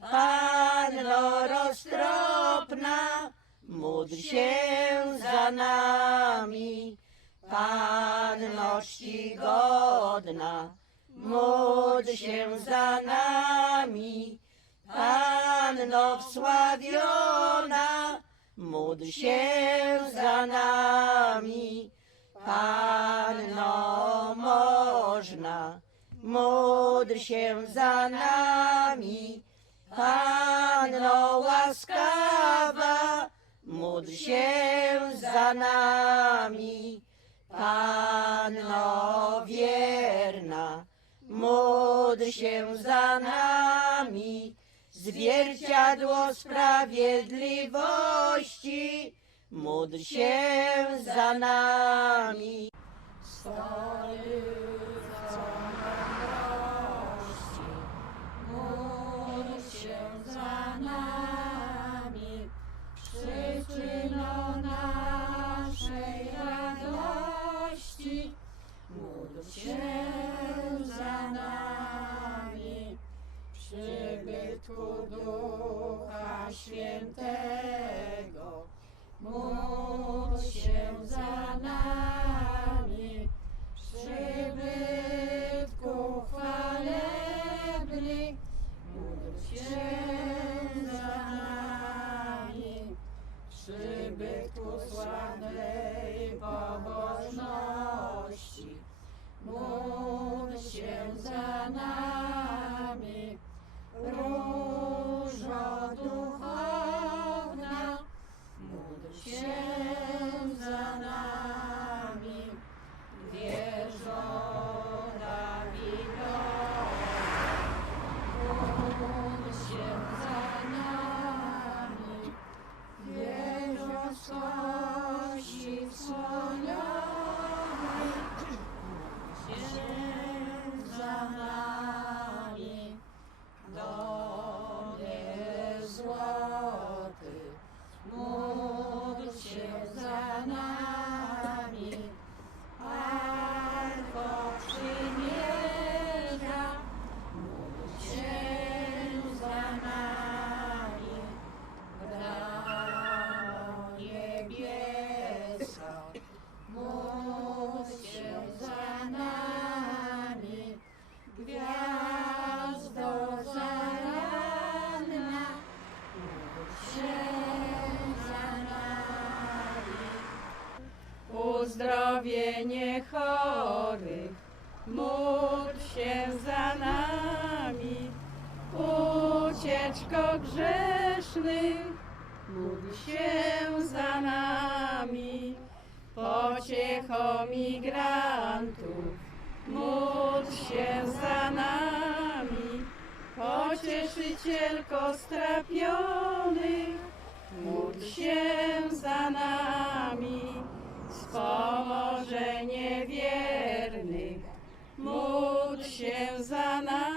Panno roztropna, módl się za nami. Panno czcigodna, módl się za nami. Panno wsławiona, módl się za nami. Panno można, módl się za nami. Panno łaskawa, módl się za nami. Panno wierna, módl się za nami. Zwierciadło sprawiedliwości, módl się za nami. Stolicą nami, przyczyno naszej radości, módl się za nami, przybytku Ducha Świętego, módl się za Uzdrowienie chorych, módl się za nami. Ucieczko grzesznych, módl się za nami. Pociecho migrantów, módl się za nami. Pocieszycielko strapionych, módl się za nami. Wspomożenie wiernych, módl się za nami.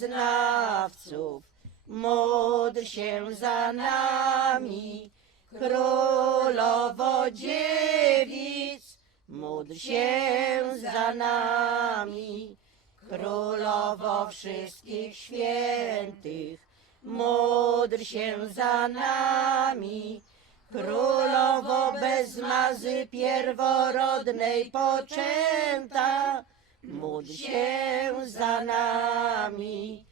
Wyznawców, módl się za nami. Królowo dziewic, módl się za nami. Królowo wszystkich świętych, módl się za nami. Królowo bez mazy pierworodnej poczęta, módl się za nami.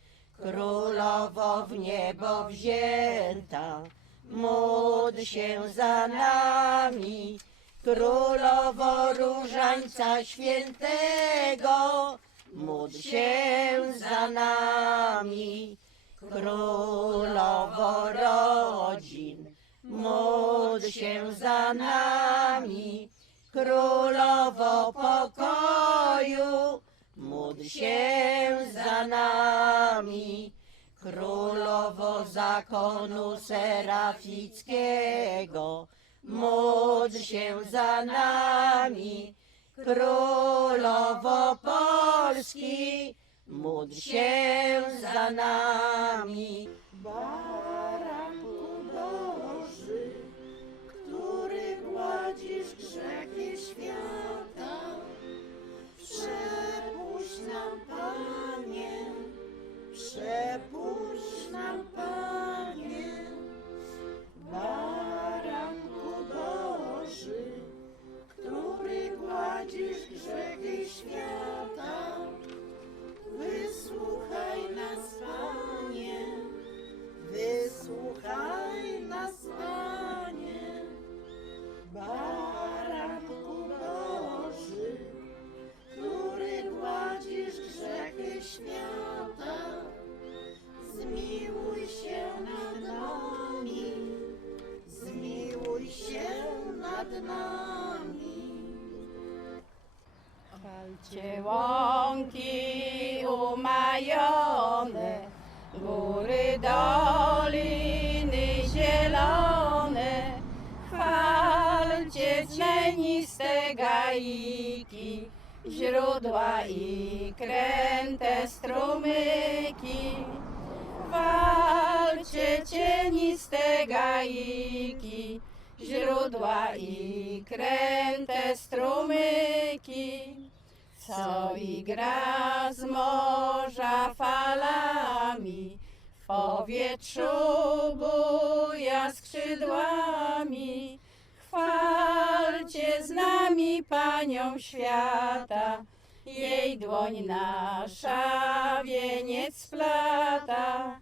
Królowo w niebo wzięta, módl się za nami. Królowo różańca świętego, módl się za nami. Królowo rodzin, módl się za nami. Królowo pokoju, módl się za nami. Królowo zakonu serafickiego, módl się za nami. Królowo Polski, módl się za nami. Gładzisz grzechy świata, przepuść nam, Panie, przepuść nam, Panie. Baranku Góry, doliny zielone, chwalcie cieniste gaiki, źródła i kręte strumyki. Walcie cieniste gaiki, źródła i kręte strumyki co igra z morza falami, w powietrzu buja skrzydłami. Chwalcie z nami Panią Świata, jej dłoń nasza wieniec splata.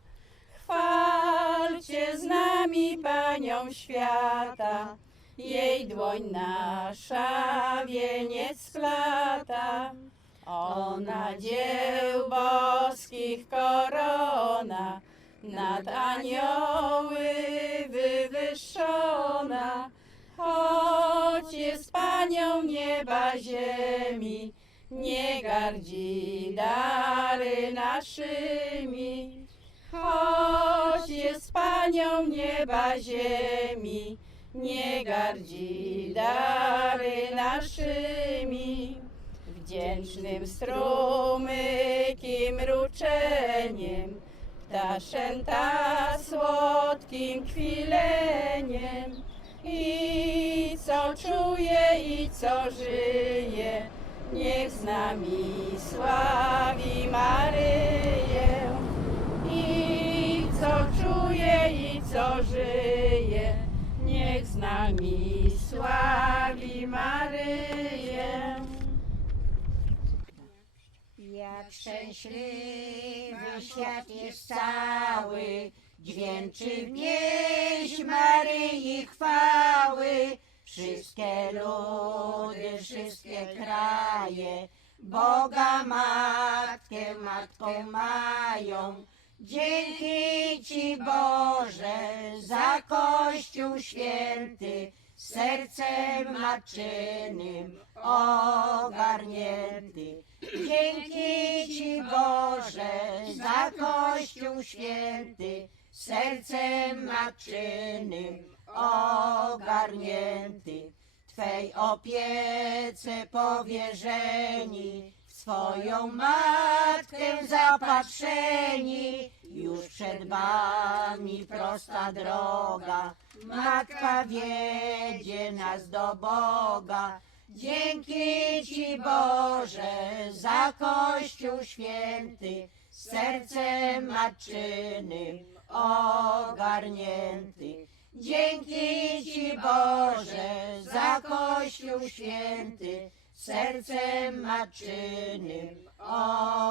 Chwalcie z nami Panią Świata, jej dłoń nasza wieniec splata. Ona dzieł boskich korona, nad anioły wywyższona. Choć jest Panią nieba ziemi, nie gardzi dary naszymi. Choć jest Panią nieba ziemi, nie gardzi dary naszymi. Wdzięcznym strumykim mruczeniem, ptaszęta słodkim kwileniem. I co czuje, i co żyje, niech z nami sławi Maryję. I co czuje, i co żyje, z nami sławi Maryję. Jak szczęśliwy świat jest cały, dźwięczy pieśń Maryi chwały. Wszystkie ludy, wszystkie kraje, Boga Matkę, Matką mają. Dzięki Ci Boże za Kościół święty, sercem matczynym ogarnięty. Dzięki Ci Boże za Kościół święty, sercem matczynym ogarnięty. Twej opiece powierzeni, swoją matkę zapatrzeni, już przed Wami prosta droga, Matka wiedzie nas do Boga. Dzięki Ci Boże za Kościół święty, sercem matczynym ogarnięty. Dzięki Ci Boże za Kościół święty, sercem matczynym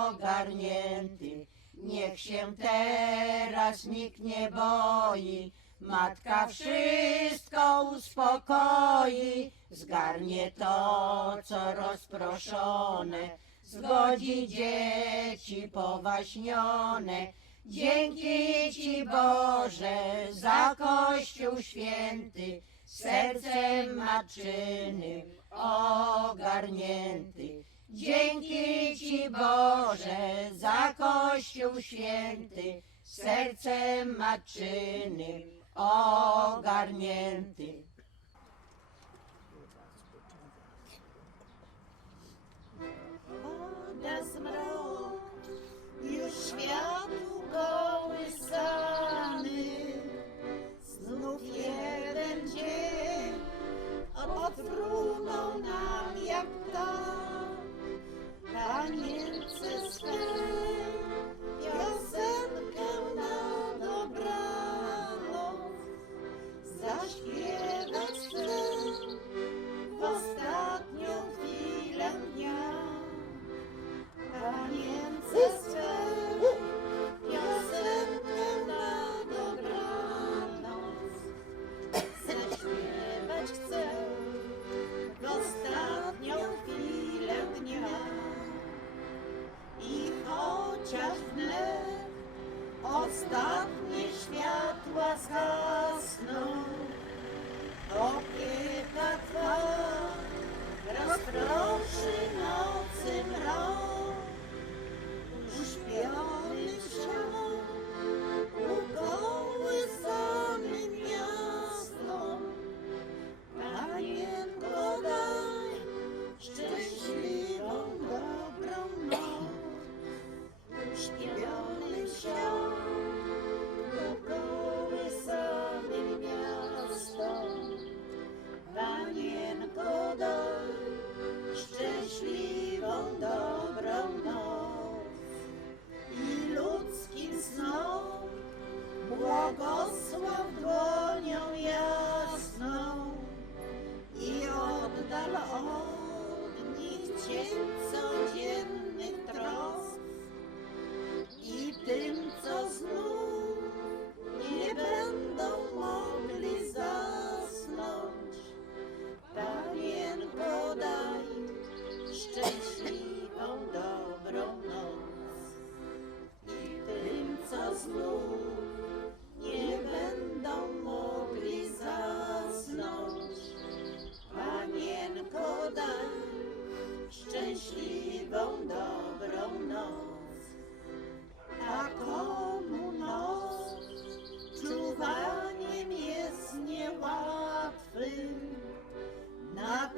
ogarnięty. Niech się teraz nikt nie boi, Matka wszystko uspokoi, zgarnie to, co rozproszone, zgodzi dzieci powaśnione. Dzięki Ci Boże za Kościół święty, sercem matczynym ogarnięty. Dzięki Ci Boże za Kościół święty, sercem matczynym ogarnięty. Thank you.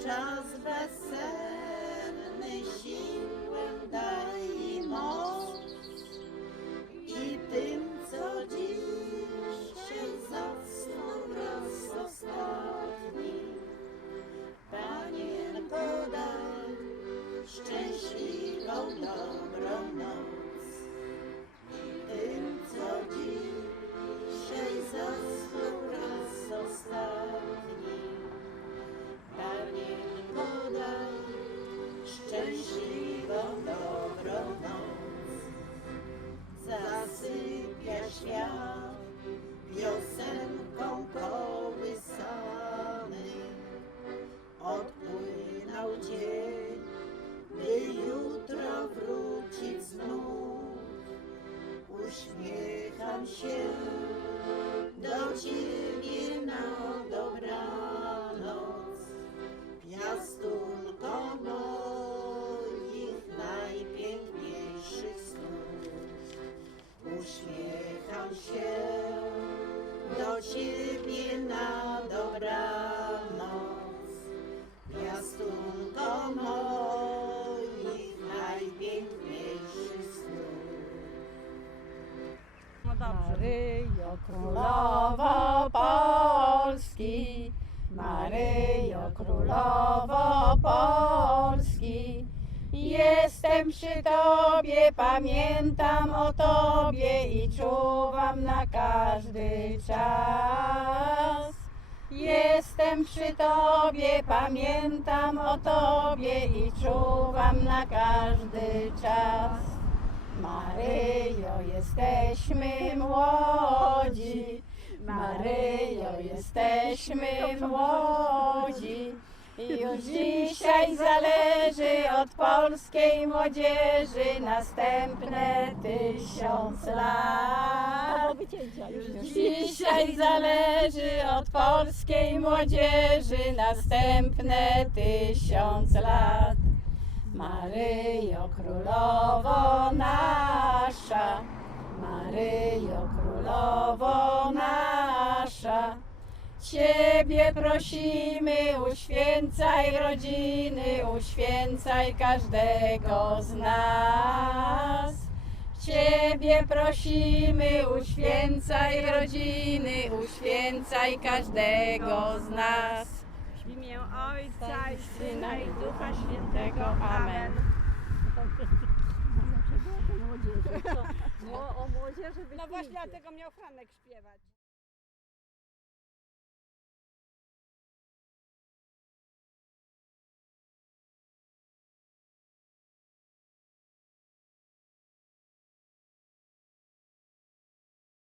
czas weselny siłę da. Świat Maryjo Królowo Polski, Maryjo Królowo Polski. Jestem przy Tobie, pamiętam o Tobie i czuwam na każdy czas. Jestem przy Tobie, pamiętam o Tobie i czuwam na każdy czas. Maryjo, jesteśmy młodzi, Maryjo, jesteśmy młodzi. Już dzisiaj zależy od polskiej młodzieży następne tysiąc lat. Już dzisiaj zależy od polskiej młodzieży następne tysiąc lat. Maryjo Królowo nasza, Maryjo Królowo nasza, Ciebie prosimy, uświęcaj rodziny, uświęcaj każdego z nas. Ciebie prosimy, uświęcaj rodziny, uświęcaj każdego z nas. W imię Ojca i Syna i Ducha Świętego. Amen. No właśnie dlatego miał Franek śpiewać.